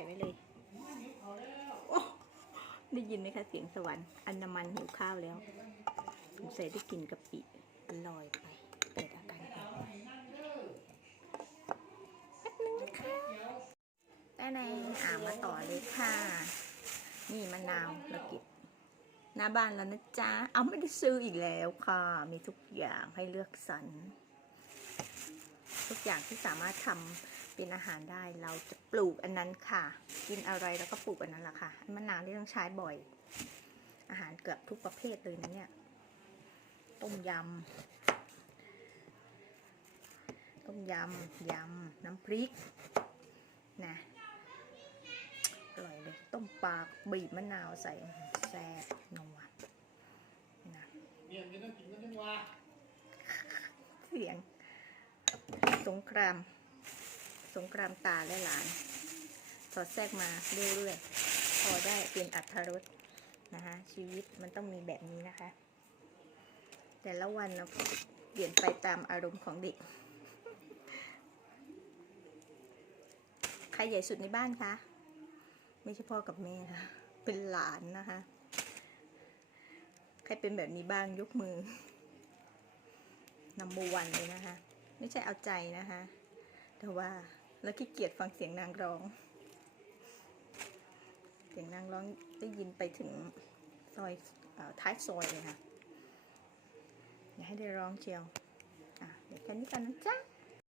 ส่ไว้เลยได้ยินไหมคะเสียงสวรรค์อันนามันหิวข้าวแล้วสงสัยได้กินกะปิอร่อยไปเปิดอาการแพ้แป๊บนึงนะคะได้ในอ่างมาต่อเลยค่ะ นี่มะนาวเรากิบหน้าบ้านแล้วนะจ๊ะ เอาไม่ได้ซื้ออีกแล้วค่ะ มีทุกอย่างให้เลือกสรรทุกอย่างที่สามารถทำ เป็นอาหารได้เราจะปลูกอันนั้นค่ะ กินอะไรแล้วก็ปลูกอันนั้นแหละค่ะมะนาวที่ต้องใช้บ่อย อาหารเกือบทุกประเภทเลยนะเนี่ย ต้มยำต้มยำยำน้ำพริกนะอร่อยเลย ต้มปลาบีบมะนาวใส่แซ่บนัวนะเนี่ยไม่ต้องกินก็ต้องว่าเสียงสงคราม สงครามตาและหลาน สอดแทรกมาเรื่อยๆ พอได้เป็นอัธรสนะคะชีวิตมันต้องมีแบบนี้นะคะ แต่ละวันเราเปลี่ยนไปตามอารมณ์ของเด็ก ใครใหญ่สุดในบ้านคะ ไม่ใช่พ่อกับแม่ค่ะเป็นหลานนะคะ ใครเป็นแบบนี้บ้างยกมือนัมเบอร์วันเลยนะคะ ไม่ใช่เอาใจนะคะ แต่ว่า แล้วขี้เกียจฟังเสียงนางร้อง เสียงนางร้องได้ยินไปถึงซอยอท้ายซอยเลยค่ะ อย่าให้ได้ร้องเชียว อะ เดี๋ยวแค่นี้กันนะจ๊ะ